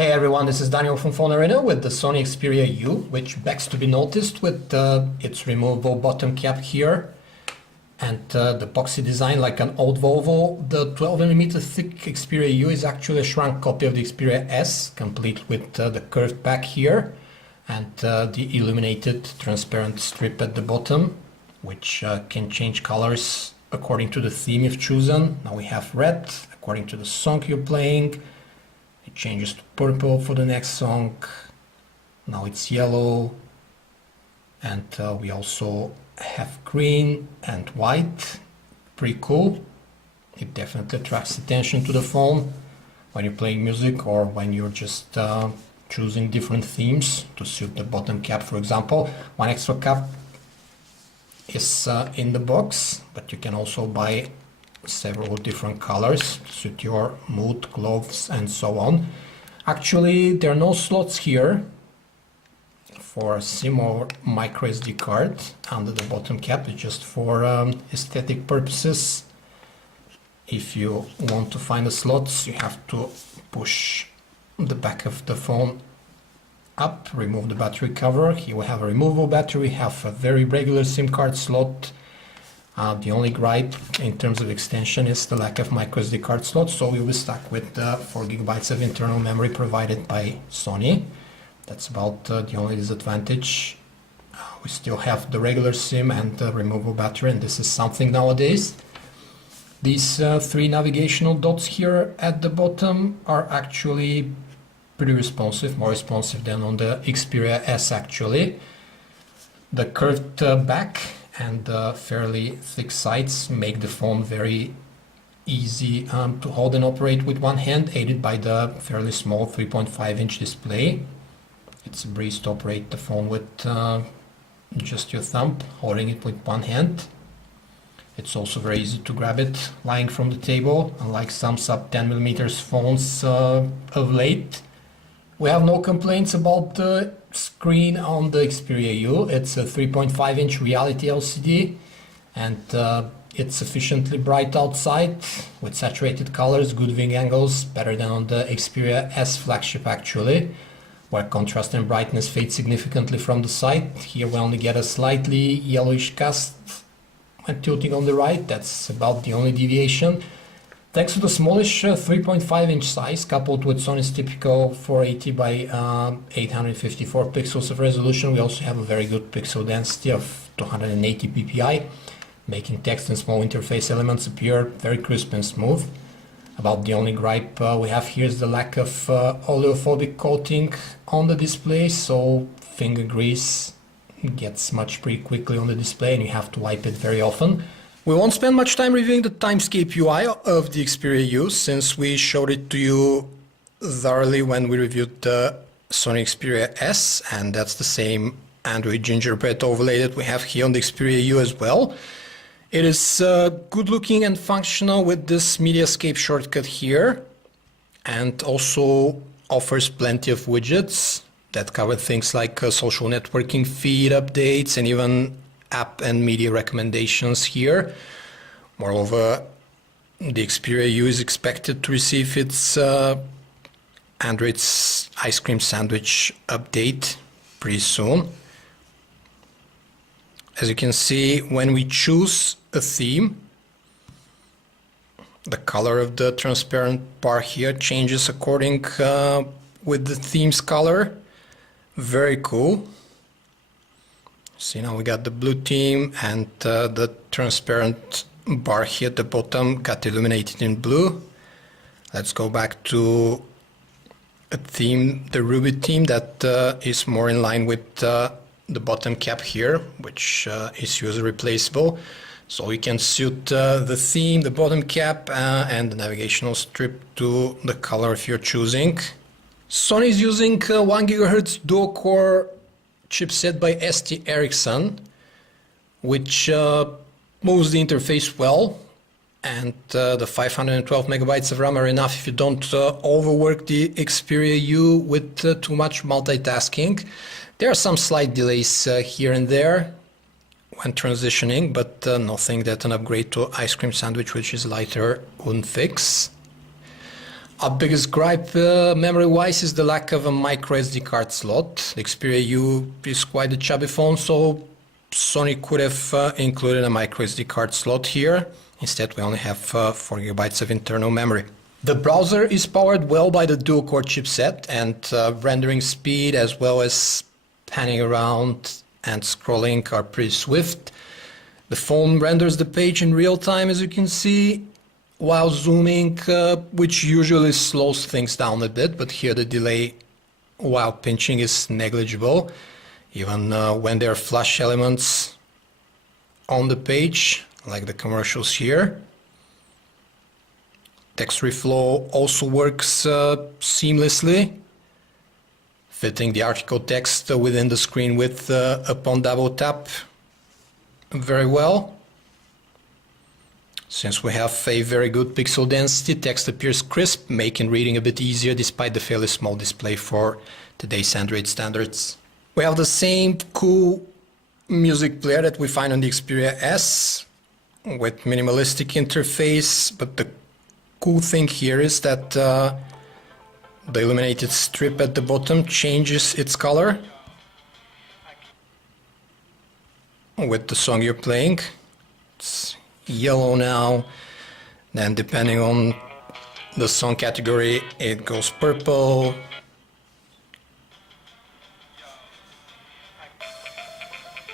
Hey everyone, this is Daniel from Phone Arena with the Sony Xperia U, which begs to be noticed with its removable bottom cap here and the boxy design like an old Volvo. The 12mm thick Xperia U is actually a shrunk copy of the Xperia S, complete with the curved back here and the illuminated transparent strip at the bottom, which can change colors according to the theme you've chosen. Now we have red, according to the song you're playing. It changes to purple for the next song. Now it's yellow. And we also have green and white. Pretty cool. It definitely attracts attention to the phone when you're playing music or when you're just choosing different themes to suit the bottom cap, for example. One extra cap is in the box, but you can also buy several different colors to suit your mood, clothes, and so on. Actually, there are no slots here for a SIM or micro SD card under the bottom cap. It's just for aesthetic purposes. If you want to find the slots, you have to push the back of the phone up, remove the battery cover. Here we have a removable battery, we have a very regular SIM card slot. The only gripe in terms of extension is the lack of microSD card slots, so you'll be stuck with 4 GB of internal memory provided by Sony. That's about the only disadvantage. We still have the regular SIM and the removable battery, and this is something nowadays. These 3 navigational dots here at the bottom are actually pretty responsive, more responsive than on the Xperia S actually. The curved back and fairly thick sides make the phone very easy to hold and operate with one hand, aided by the fairly small 3.5-inch display. It's a breeze to operate the phone with just your thumb, holding it with one hand. It's also very easy to grab it lying from the table, unlike some sub 10mm phones of late. We have no complaints about the screen on the Xperia U. It's a 3.5-inch reality LCD and it's sufficiently bright outside with saturated colors, good viewing angles, better than on the Xperia S flagship actually, where contrast and brightness fade significantly from the side. Here we only get a slightly yellowish cast when tilting on the right. That's about the only deviation. Thanks to the smallish 3.5-inch size, coupled with Sony's typical 480 by 854 pixels of resolution, we also have a very good pixel density of 280 ppi, making text and small interface elements appear very crisp and smooth. About the only gripe we have here is the lack of oleophobic coating on the display, so finger grease gets smudged pretty quickly on the display and you have to wipe it very often. We won't spend much time reviewing the Timescape UI of the Xperia U, since we showed it to you thoroughly when we reviewed the Sony Xperia S, and that's the same Android gingerbread overlay that we have here on the Xperia U as well. It is good looking and functional with this Mediascape shortcut here, and also offers plenty of widgets that cover things like social networking feed updates and even app and media recommendations here. Moreover, the Xperia U is expected to receive its Android's ice cream sandwich update pretty soon. As you can see, when we choose a theme, the color of the transparent bar here changes according with the theme's color. Very cool. See, now we got the blue theme and the transparent bar here at the bottom got illuminated in blue. Let's go back to a theme, the Ruby theme, that is more in line with the bottom cap here, which is user replaceable. So we can suit the theme, the bottom cap and the navigational strip to the color if you're choosing. Sony is using 1 GHz dual-core chipset by ST Ericsson, which moves the interface well, and the 512 megabytes of RAM are enough if you don't overwork the Xperia U with too much multitasking. There are some slight delays here and there when transitioning, but nothing that an upgrade to ice cream sandwich, which is lighter, wouldn't fix. Our biggest gripe memory-wise is the lack of a micro SD card slot. The Xperia U is quite a chubby phone, so Sony could have included a micro SD card slot here. Instead, we only have 4 GB of internal memory. The browser is powered well by the dual-core chipset, and rendering speed as well as panning around and scrolling are pretty swift. The phone renders the page in real time, as you can see, while zooming, which usually slows things down a bit, but here the delay while pinching is negligible, even when there are flash elements on the page, like the commercials here. Text reflow also works seamlessly, fitting the article text within the screen width upon double tap very well. Since we have a very good pixel density, text appears crisp, making reading a bit easier despite the fairly small display for today's Android standards. We have the same cool music player that we find on the Xperia S with minimalistic interface, but the cool thing here is that the illuminated strip at the bottom changes its color with the song you're playing. It's yellow now, then depending on the song category it goes purple,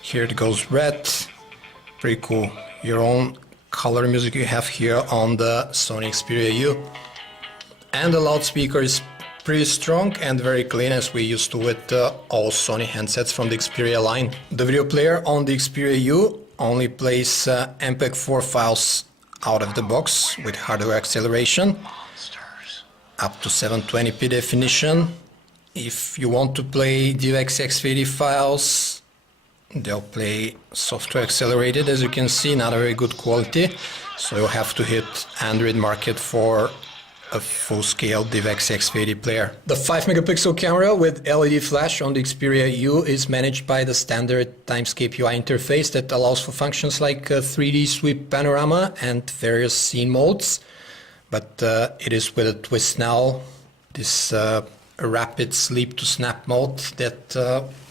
here it goes red. Pretty cool. Your own color music you have here on the Sony Xperia U. And the loudspeaker is pretty strong and very clean, as we used to with all Sony handsets from the Xperia line. The video player on the Xperia U only plays MPEG-4 files out of the box with hardware acceleration, up to 720p definition. If you want to play DivX X80 files, they'll play software accelerated, as you can see, not a very good quality, so you'll have to hit Android Market for a full-scale DivX X80 player. The 5-megapixel camera with LED flash on the Xperia U is managed by the standard Timescape UI interface that allows for functions like 3D sweep panorama and various scene modes, but it is with a twist now. This rapid sleep to snap mode that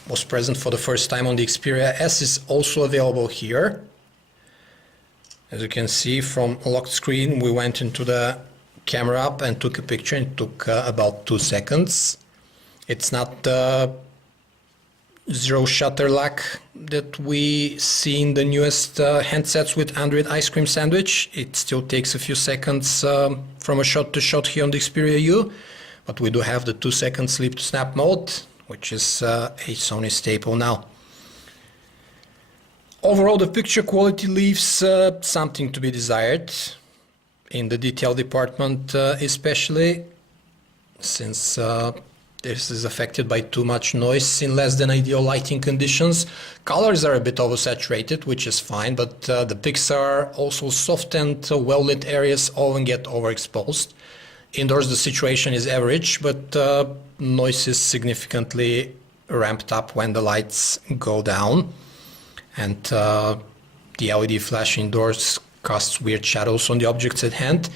was present for the first time on the Xperia S is also available here. As you can see, from locked screen we went into the camera app and took a picture. It took about 2 seconds. It's not the zero shutter lag that we see in the newest handsets with Android Ice Cream Sandwich. It still takes a few seconds from a shot to shot here on the Xperia U, but we do have the 2-second sleep to snap mode, which is a Sony staple now. Overall, the picture quality leaves something to be desired, in the detail department especially, since this is affected by too much noise in less than ideal lighting conditions. Colors are a bit oversaturated, which is fine, but the pics are also soft and well-lit areas often get overexposed. Indoors the situation is average, but noise is significantly ramped up when the lights go down, and the LED flash indoors casts weird shadows on the objects at hand.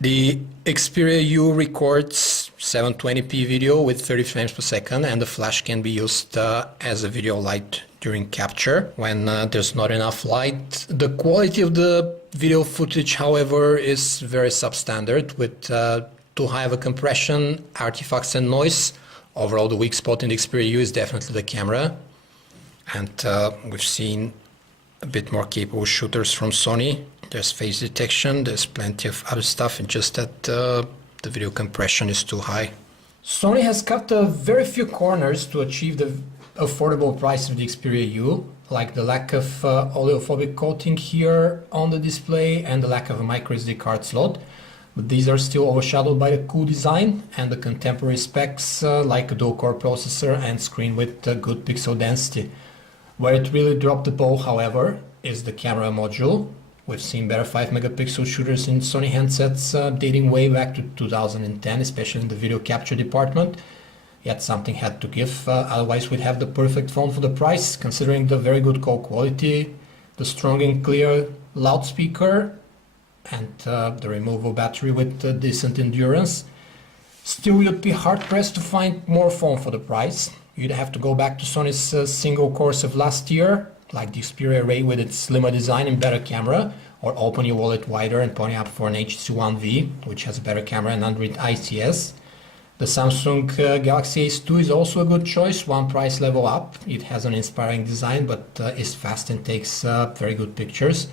The Xperia U records 720p video with 30 frames per second, and the flash can be used as a video light during capture when there's not enough light. The quality of the video footage, however, is very substandard, with too high of a compression, artifacts and noise. Overall, the weak spot in the Xperia U is definitely the camera, and we've seen a bit more capable shooters from Sony. There's face detection, there's plenty of other stuff, and just that the video compression is too high. Sony has cut very few corners to achieve the affordable price of the Xperia U, like the lack of oleophobic coating here on the display and the lack of a micro SD card slot. But these are still overshadowed by the cool design and the contemporary specs like a dual-core processor and screen with good pixel density. Where it really dropped the ball, however, is the camera module. We've seen better 5-megapixel shooters in Sony handsets dating way back to 2010, especially in the video capture department. Yet something had to give, otherwise we'd have the perfect phone for the price, considering the very good call quality, the strong and clear loudspeaker, and the removable battery with decent endurance. Still, you'd be hard-pressed to find more phone for the price. You'd have to go back to Sony's single cores of last year, like the Xperia Array with its slimmer design and better camera, or open your wallet wider and pony up for an HTC One V, which has a better camera and Android ICS. The Samsung Galaxy Ace 2 is also a good choice, one price level up. It has an inspiring design, but is fast and takes very good pictures.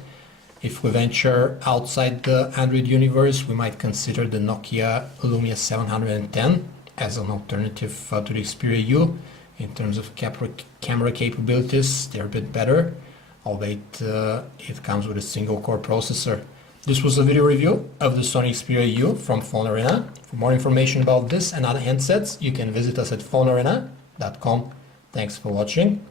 If we venture outside the Android universe, we might consider the Nokia Lumia 710 as an alternative to the Xperia U. In terms of camera capabilities, they're a bit better, albeit it comes with a single-core processor. This was a video review of the Sony Xperia U from Phone Arena. For more information about this and other handsets, you can visit us at phonearena.com. Thanks for watching.